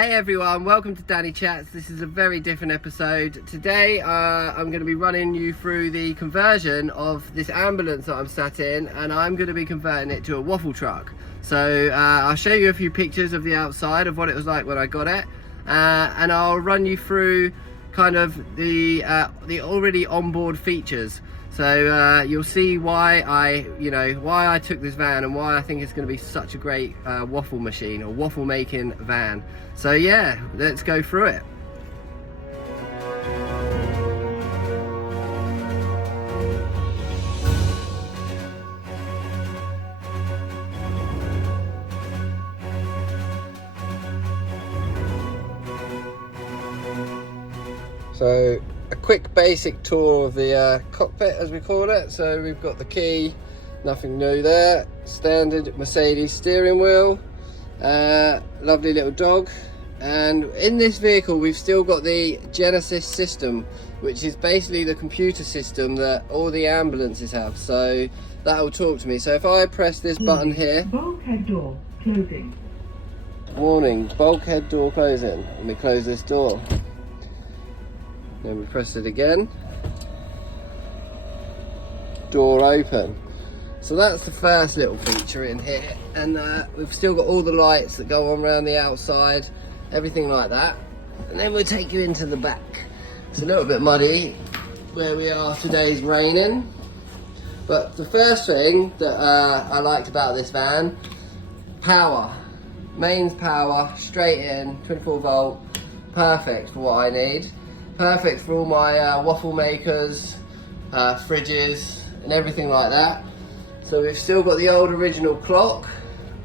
Hey everyone, welcome to Danny Chats. This is a very different episode. Today I'm going to be running you through the conversion of this ambulance that I'm sat in, and I'm going to be converting it to a waffle truck. So I'll show you a few pictures of the outside of what it was like when I got it, and I'll run you through kind of the already onboard features. So you'll see why I took this van and why I think it's going to be such a great waffle machine or waffle making van. So yeah, let's go through it. So a quick basic tour of the cockpit, as we call it. So we've got the key, nothing new there. Standard Mercedes steering wheel, lovely little dog. And in this vehicle we've still got the Genesis system, which is basically the computer system that all the ambulances have. So that will talk to me. So if I press this button here, bulkhead door closing. Warning, bulkhead door closing. Let me close this door. Then we press it again. Door open. So that's the first little feature in here, and we've still got all the lights that go on around the outside, everything like that. And then we'll take you into the back. It's a little bit muddy where we are. Today's raining, but the first thing that I liked about this van, power. Mains power, straight in, 24 volt, perfect for what I need. Perfect for all my waffle makers, fridges and everything like that. So we've still got the old original clock,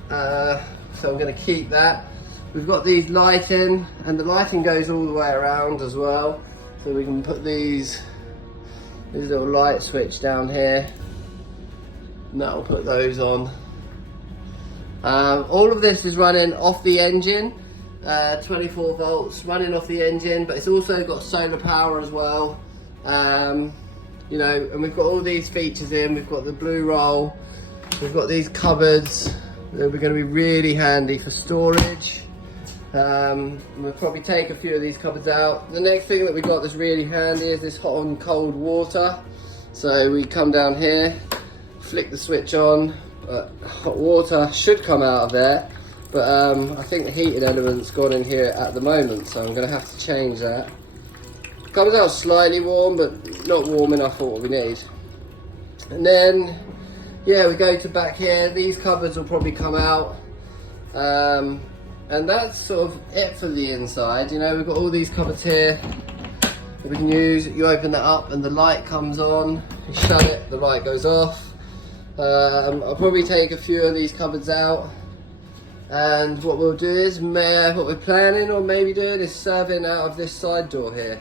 so I'm going to keep that. We've got these lighting, and the lighting goes all the way around as well. So we can put these little light switch down here, and that'll put those on. All of this is running off the engine. 24 volts running off the engine, but it's also got solar power as well. You know, and we've got all these features in. We've got the blue roll, we've got these cupboards that are going to be really handy for storage. We'll probably take a few of these cupboards out. The next thing that we've got that's really handy is this hot and cold water. So we come down here, flick the switch on, hot water should come out of there. But I think the heating element's gone in here at the moment, so I'm going to have to change that. Comes out slightly warm, but not warm enough for what we need. And then, yeah, we go to back here. These cupboards will probably come out. And that's sort of it for the inside. You know, we've got all these cupboards here that we can use. You open that up and the light comes on. You shut it, the light goes off. I'll probably take a few of these cupboards out. And what we'll do is, what we're planning or maybe doing is serving out of this side door here.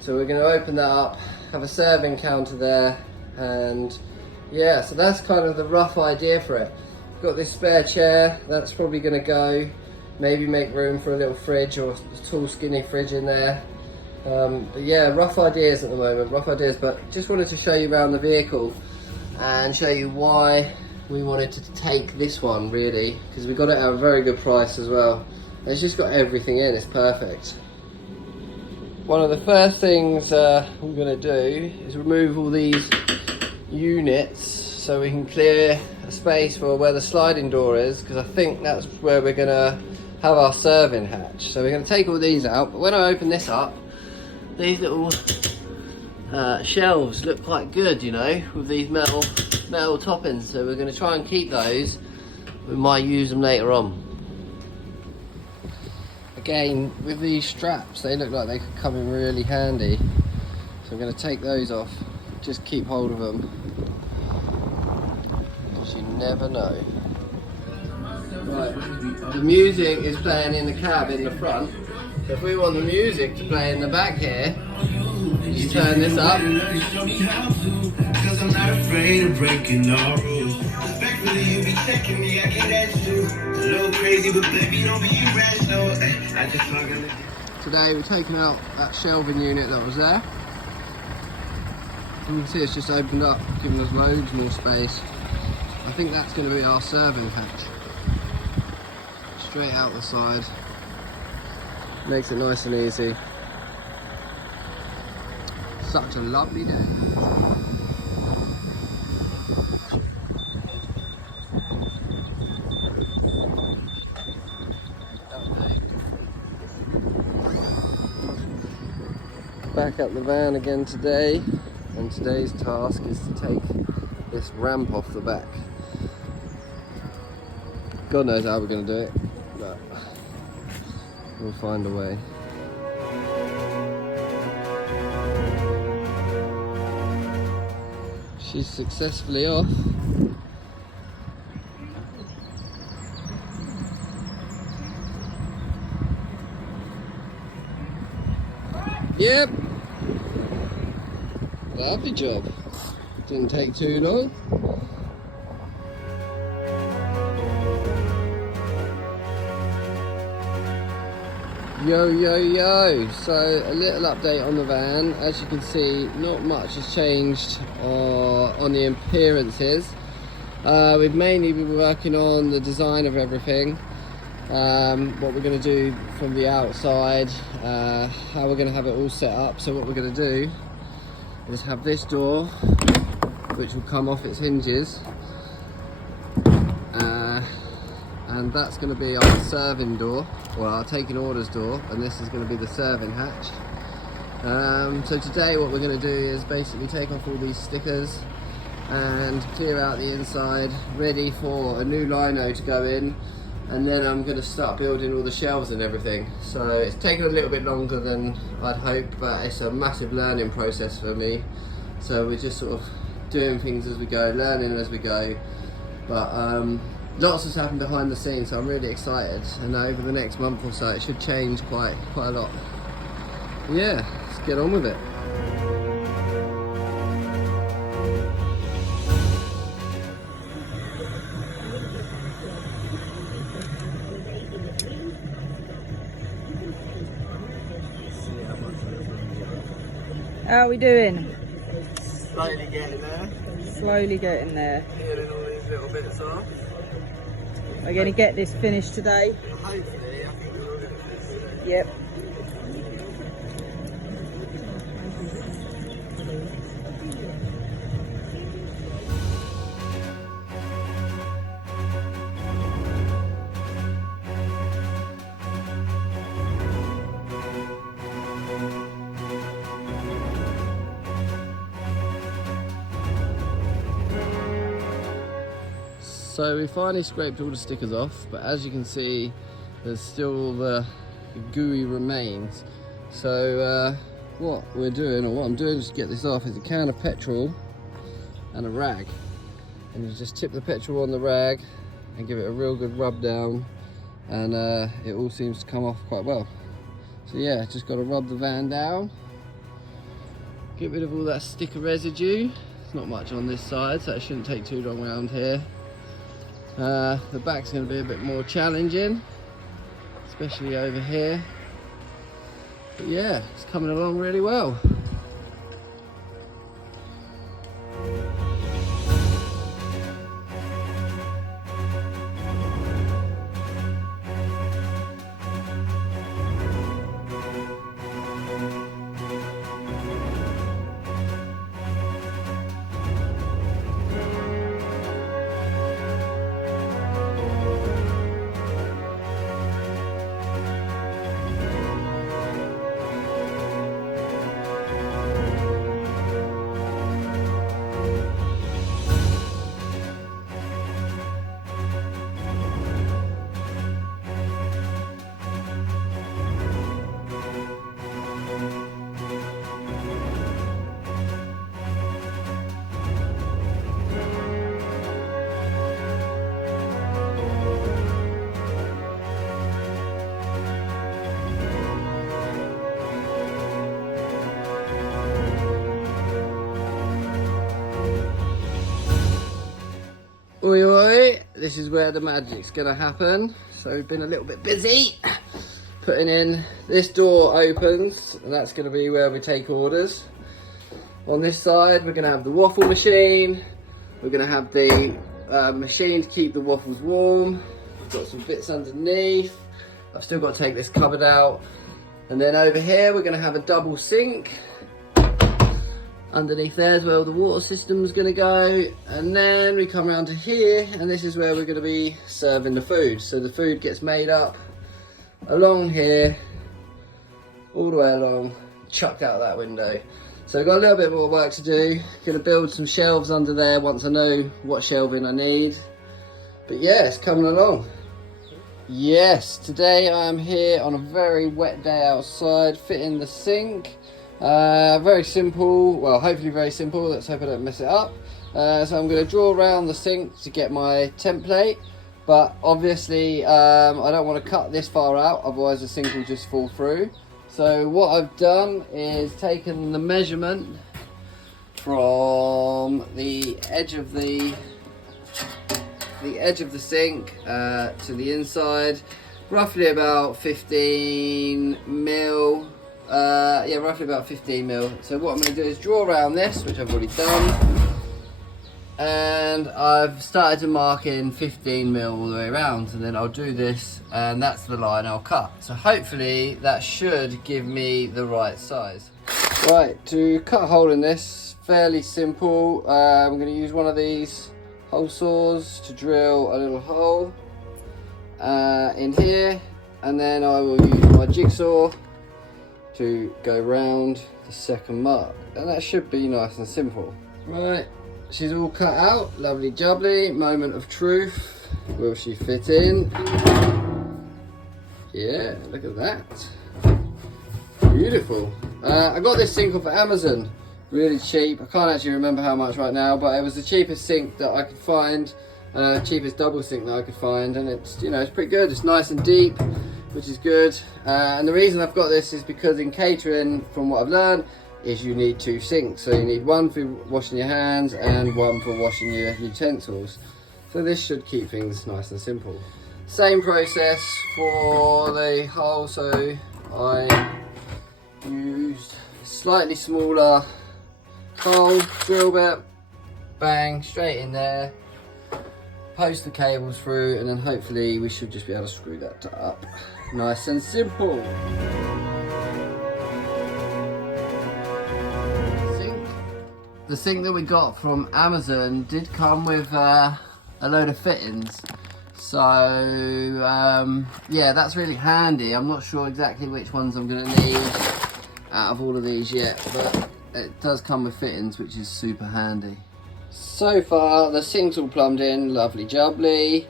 So we're going to open that up, have a serving counter there, and yeah, so that's kind of the rough idea for it. Got this spare chair, that's probably going to go. Maybe make room for a little fridge or a tall skinny fridge in there. But yeah, rough ideas at the moment, rough ideas, but just wanted to show you around the vehicle and show you why we wanted to take this one, really, because we got it at a very good price as well. It's just got everything in, it's perfect. One of the first things I'm going to do is remove all these units so we can clear a space for where the sliding door is, because I think that's where we're going to have our serving hatch. So we're going to take all these out, but when I open this up, these little shelves look quite good, you know, with these metal toppings, so we're going to try and keep those. We might use them later on. Again, with these straps, they look like they could come in really handy, so I'm going to take those off, just keep hold of them, because you never know. Right, the music is playing in the cab in the front, so if we want the music to play in the back here, you turn this up. I'm not afraid of breaking all rules. Respectfully, you be checking me, I get at you. A little crazy, but baby, don't be irrational. I just fucking. Today, we're taking out that shelving unit that was there. You can see it's just opened up, giving us loads more space. I think that's going to be our serving hatch. Straight out the side. Makes it nice and easy. Such a lovely day. Back up the van again today, and today's task is to take this ramp off the back. God knows how we're going to do it, but we'll find a way. She's successfully off. Yep. Lovely job. Didn't take too long. Yo, yo, yo. So a little update on the van. As you can see, not much has changed on the appearances. We've mainly been working on the design of everything. What we're going to do from the outside, how we're going to have it all set up. So what we're going to do is have this door, which will come off its hinges, and that's going to be our serving door, or our taking orders door, and this is going to be the serving hatch. So today what we're going to do is basically take off all these stickers and clear out the inside, ready for a new lino to go in, and then I'm going to start building all the shelves and everything. So it's taken a little bit longer than I'd hoped, but it's a massive learning process for me. So we're just sort of doing things as we go, learning as we go. But lots has happened behind the scenes, so I'm really excited. And over the next month or so, it should change quite a lot. But yeah, let's get on with it. How are we doing? Slowly getting there. Slowly getting there. Peeling all these little bits off. We're going to get this finished today. Hopefully, I think we're all going to finish today. Yep. So we finally scraped all the stickers off, but as you can see, there's still the gooey remains. So what we're doing, or what I'm doing to get this off, is a can of petrol and a rag. And you just tip the petrol on the rag and give it a real good rub down, and it all seems to come off quite well. So yeah, just got to rub the van down, get rid of all that sticker residue. There's not much on this side, so it shouldn't take too long around here. The back's going to be a bit more challenging, especially over here, but yeah, it's coming along really well. Oi oi, this is where the magic's gonna happen. So we've been a little bit busy putting in, this door opens, and that's gonna be where we take orders. On this side, we're gonna have the waffle machine. We're gonna have the machine to keep the waffles warm. We've got some bits underneath. I've still got to take this cupboard out. And then over here we're going to have a double sink. Underneath there is where all the water system is going to go. And then we come around to here, and this is where we're going to be serving the food. So the food gets made up along here, all the way along, chucked out that window. So I've got a little bit more work to do. Going to build some shelves under there once I know what shelving I need. But yeah, it's coming along. Yes, today I'm here on a very wet day outside, fitting the sink. Very simple, well hopefully very simple, let's hope I don't mess it up. So I'm going to draw around the sink to get my template, but obviously I don't want to cut this far out, otherwise the sink will just fall through. So what I've done is taken the measurement from the edge of the sink to the inside, roughly about 15 mil. Yeah, roughly about 15 mil. So what I'm going to do is draw around this, which I've already done, and I've started to mark in 15 mil all the way around, and then I'll do this, and that's the line I'll cut. So hopefully that should give me the right size. Right, to cut a hole in this, fairly simple. I'm going to use one of these hole saws to drill a little hole in here, and then I will use my jigsaw to go round the second mark, and that should be nice and simple. Right, she's all cut out, lovely jubbly. Moment of truth, will she fit in? Yeah, look at that, beautiful. I got this sink off of Amazon, really cheap. I can't actually remember how much right now, but it was the cheapest sink that I could find, cheapest double sink that I could find, and it's, you know, it's pretty good. It's nice and deep, which is good. And the reason I've got this is because in catering, from what I've learned, is you need two sinks. So you need one for washing your hands and one for washing your utensils. So this should keep things nice and simple. Same process for the hole. So I used slightly smaller hole, drill bit, bang, straight in there, post the cables through, and then hopefully we should just be able to screw that up. Nice and simple. The sink that we got from Amazon did come with a load of fittings. So yeah, that's really handy. I'm not sure exactly which ones I'm going to need out of all of these yet, but it does come with fittings, which is super handy. So far the sink's all plumbed in, lovely jubbly.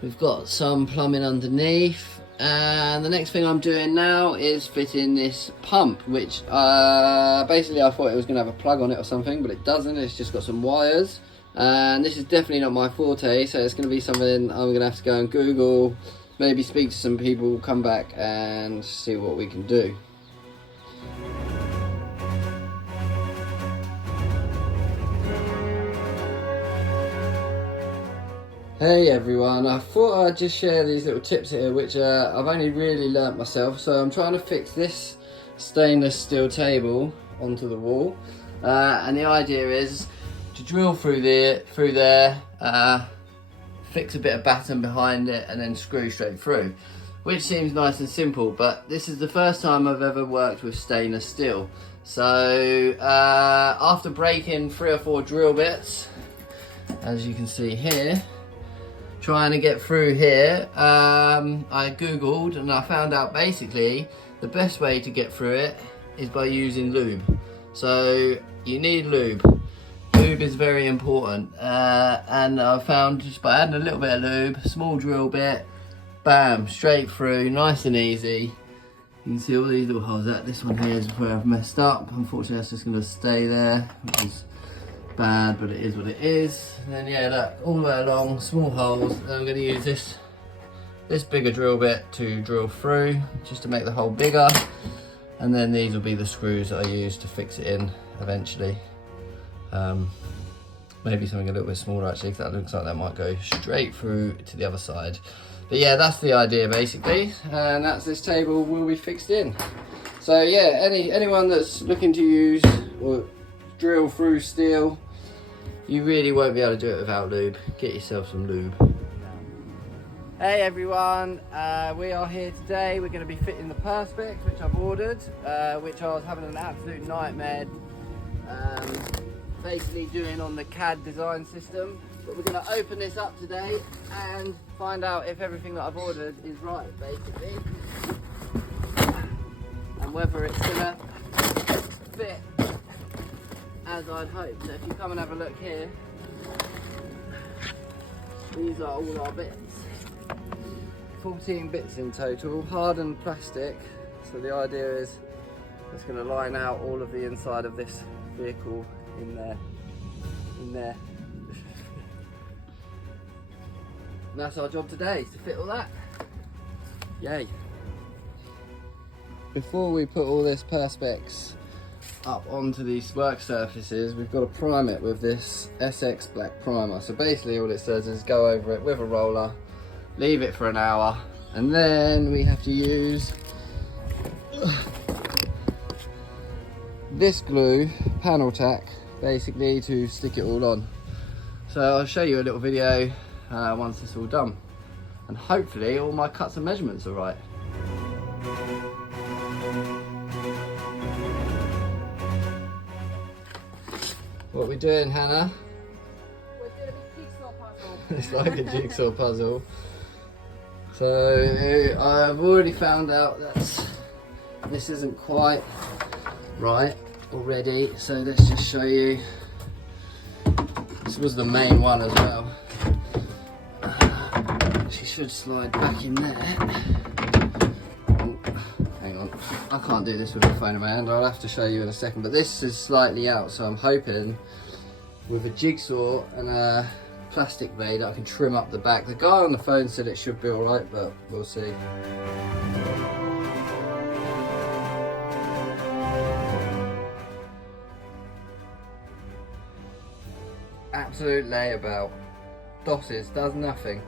We've got some plumbing underneath, and the next thing I'm doing now is fitting this pump, which basically I thought it was going to have a plug on it or something, but it doesn't. It's just got some wires, and this is definitely not my forte, so it's going to be something I'm going to have to go and Google, maybe speak to some people, come back and see what we can do. Hey everyone, I thought I'd just share these little tips here, which I've only really learnt myself. So I'm trying to fix this stainless steel table onto the wall, and the idea is to drill through there, fix a bit of batten behind it, and then screw straight through, which seems nice and simple, but this is the first time I've ever worked with stainless steel. So after breaking 3 or 4 drill bits, as you can see here, trying to get through here, I googled and I found out basically the best way to get through it is by using lube. So you need lube. Lube is very important, and I found just by adding a little bit of lube, small drill bit, bam, straight through, nice and easy. You can see all these little holes. This one here is where I've messed up. Unfortunately that's just going to stay there, which is bad, but it is what it is. And then yeah, look, all the way along, small holes. Then I'm going to use this bigger drill bit to drill through, just to make the hole bigger. And then these will be the screws that I use to fix it in eventually. Maybe something a little bit smaller actually, because that looks like that might go straight through to the other side. But yeah, that's the idea basically, and that's this table will be fixed in. So yeah, anyone that's looking to use or drill through steel, you really won't be able to do it without lube. Get yourself some lube. Hey everyone, we are here today. We're going to be fitting the Perspex, which I've ordered, which I was having an absolute nightmare basically doing on the CAD design system. But we're going to open this up today and find out if everything that I've ordered is right, basically, and whether it's going to fit as I'd hoped. So if you come and have a look here, these are all our bits. 14 bits in total, hardened plastic. So the idea is it's going to line out all of the inside of this vehicle in there. And that's our job today, to fit all that. Yay. Before we put all this Perspex up onto these work surfaces, we've got to prime it with this SX black primer. So basically all it says is go over it with a roller, leave it for an hour, and then we have to use this glue, panel tack, basically to stick it all on. So I'll show you a little video once it's all done, and hopefully all my cuts and measurements are right. What are we doing, Hannah? We're doing a jigsaw puzzle. It's like a jigsaw puzzle. So I've already found out that this isn't quite right already. So let's just show you. This was the main one as well. She should slide back in there. Hang on, I can't do this with the phone in my hand. I'll have to show you in a second. But this is slightly out, so I'm hoping with a jigsaw and a plastic blade I can trim up the back. The guy on the phone said it should be alright, but we'll see. Absolute layabout. Dosses, does nothing.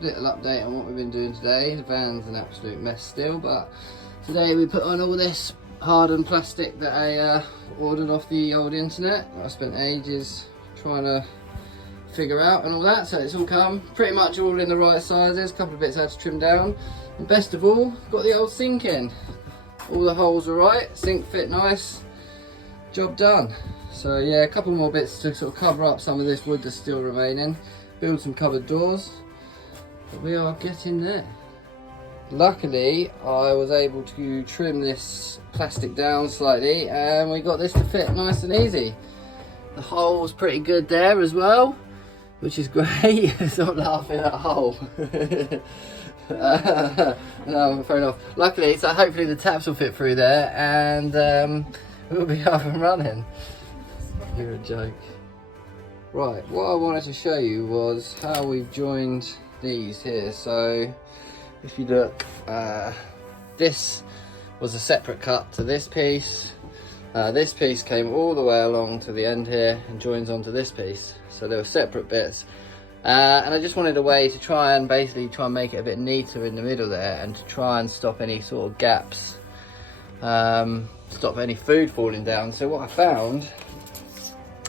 Little update on what we've been doing today. The van's an absolute mess still, but today we put on all this hardened plastic that I ordered off the old internet. I spent ages trying to figure out and all that, so it's all come pretty much all in the right sizes. A couple of bits I had to trim down, and best of all, got the old sink in. All the holes are right, sink fit nice, job done. So yeah, a couple more bits to sort of cover up some of this wood that's still remaining, build some cupboard doors, but we are getting there. Luckily, I was able to trim this plastic down slightly and we got this to fit nice and easy. The hole's pretty good there as well, which is great. Stop laughing at a hole. No, fair enough. Luckily, so hopefully the taps will fit through there and we'll be up and running. You're a joke. Right, what I wanted to show you was how we've joined these here. So if you look, this was a separate cut to this piece. This piece came all the way along to the end here and joins onto this piece. So they were separate bits. And I just wanted a way to try and make it a bit neater in the middle there, and to try and stop any sort of gaps, stop any food falling down. So what I found,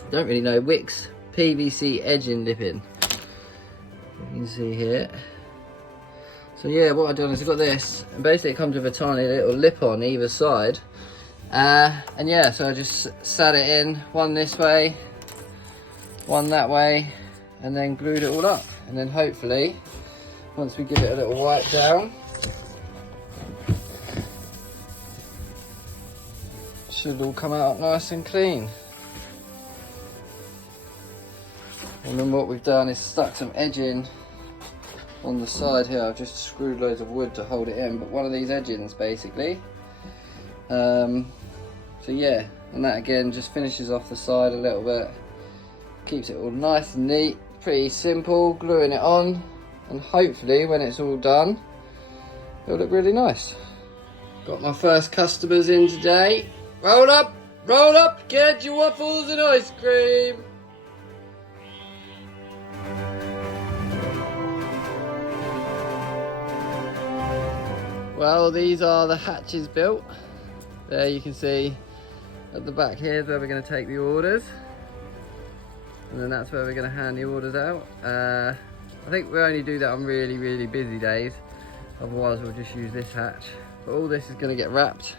I don't really know, Wix PVC edging lipping. You can see here. So yeah, what I've done is I've got this, and basically it comes with a tiny little lip on either side. And yeah, so I just sat it in, one this way, one that way, and then glued it all up. And then hopefully, once we give it a little wipe down, it should all come out nice and clean. And then what we've done is stuck some edging on the side here. I've just screwed loads of wood to hold it in, but one of these edgings basically. So yeah, and that again just finishes off the side a little bit, keeps it all nice and neat, pretty simple, gluing it on, and hopefully when it's all done it'll look really nice. Got my first customers in today. Roll up, get your waffles and ice cream. Well, these are the hatches built. There you can see at the back here is where we're going to take the orders. And then that's where we're going to hand the orders out. I think we only do that on really, really busy days. Otherwise we'll just use this hatch. But all this is going to get wrapped.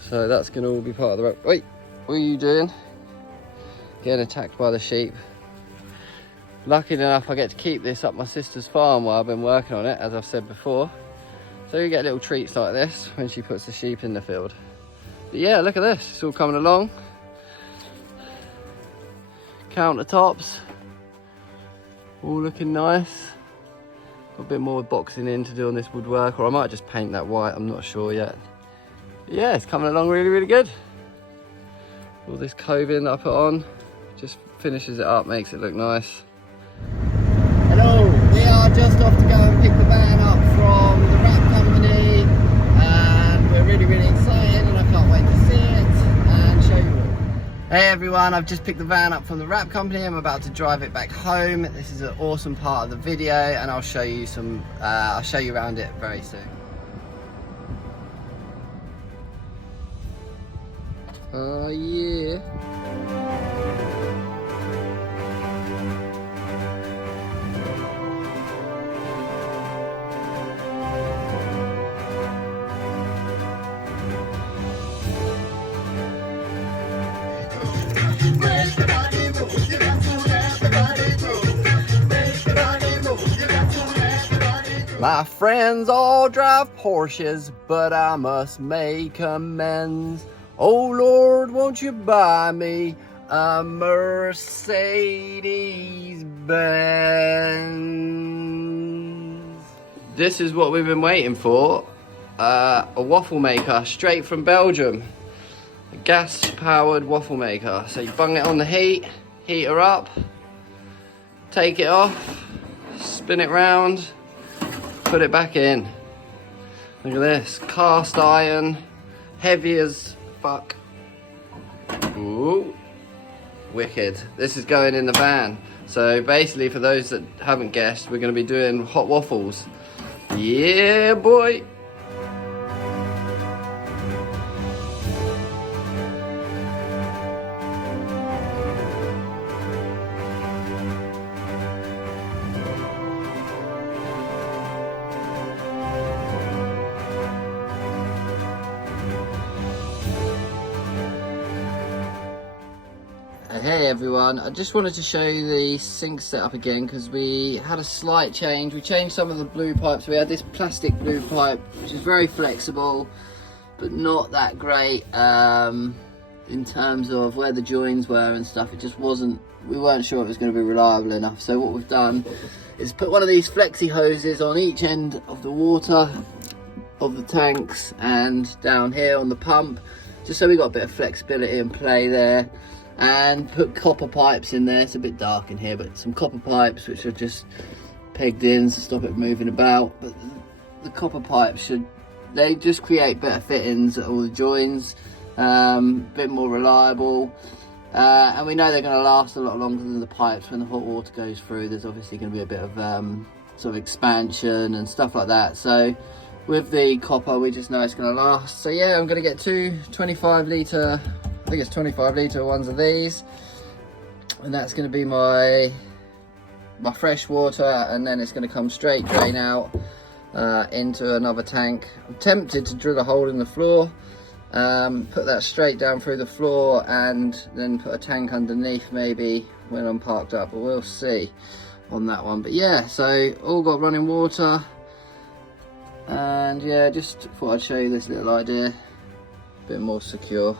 So that's going to all be part of the wrap. Wait, what are you doing? Getting attacked by the sheep. Lucky enough I get to keep this up my sister's farm while I've been working on it, as I've said before. So you get little treats like this when she puts the sheep in the field. But yeah, look at this, it's all coming along. Countertops, all looking nice. Got a bit more boxing in to do on this woodwork, or I might just paint that white, I'm not sure yet. But yeah, it's coming along really, really good. All this coving that I put on just finishes it up, makes it look nice. Hello, we are just off to go and pick the van up from the wrap company, and we're really, really excited, and I can't wait to see it and show you all. Hey everyone, I've just picked the van up from the wrap company. I'm about to drive it back home. This is an awesome part of the video, and I'll show you some. I'll show you around it very soon. Oh yeah. My friends all drive Porsches, but I must make amends. Oh Lord, won't you buy me a Mercedes Benz? This is what we've been waiting for. A waffle maker straight from Belgium. A gas powered waffle maker. So you bung it on the heat her up, take it off, spin it round, put it back in. Look at this, cast iron, heavy as fuck. Ooh, wicked. This is going in the van. So basically, for those that haven't guessed, we're going to be doing hot waffles. Yeah, boy. Hey everyone, I just wanted to show you the sink setup again because we had a slight change. We changed some of the blue pipes. We had this plastic blue pipe which is very flexible but not that great in terms of where the joins were and stuff. It just wasn't, we weren't sure it was going to be reliable enough. So what we've done is put one of these flexi hoses on each end of the water of the tanks and down here on the pump, just so we got a bit of flexibility and play there. And put copper pipes in there. It's a bit dark in here, but some copper pipes which are just pegged in to stop it moving about. But the copper pipes they just create better fittings at all the joins, a bit more reliable, and we know they're going to last a lot longer than the pipes. When the hot water goes through, there's obviously going to be a bit of sort of expansion and stuff like that. So with the copper, we just know it's going to last. So yeah, I'm going to get two 25 litre, I think it's 25 litre ones of these, and that's going to be my fresh water, and then it's going to come straight drain out into another tank. I'm tempted to drill a hole in the floor, put that straight down through the floor, and then put a tank underneath maybe when I'm parked up, but we'll see on that one. But yeah, so all got running water, and yeah, just thought I'd show you this little idea, a bit more secure.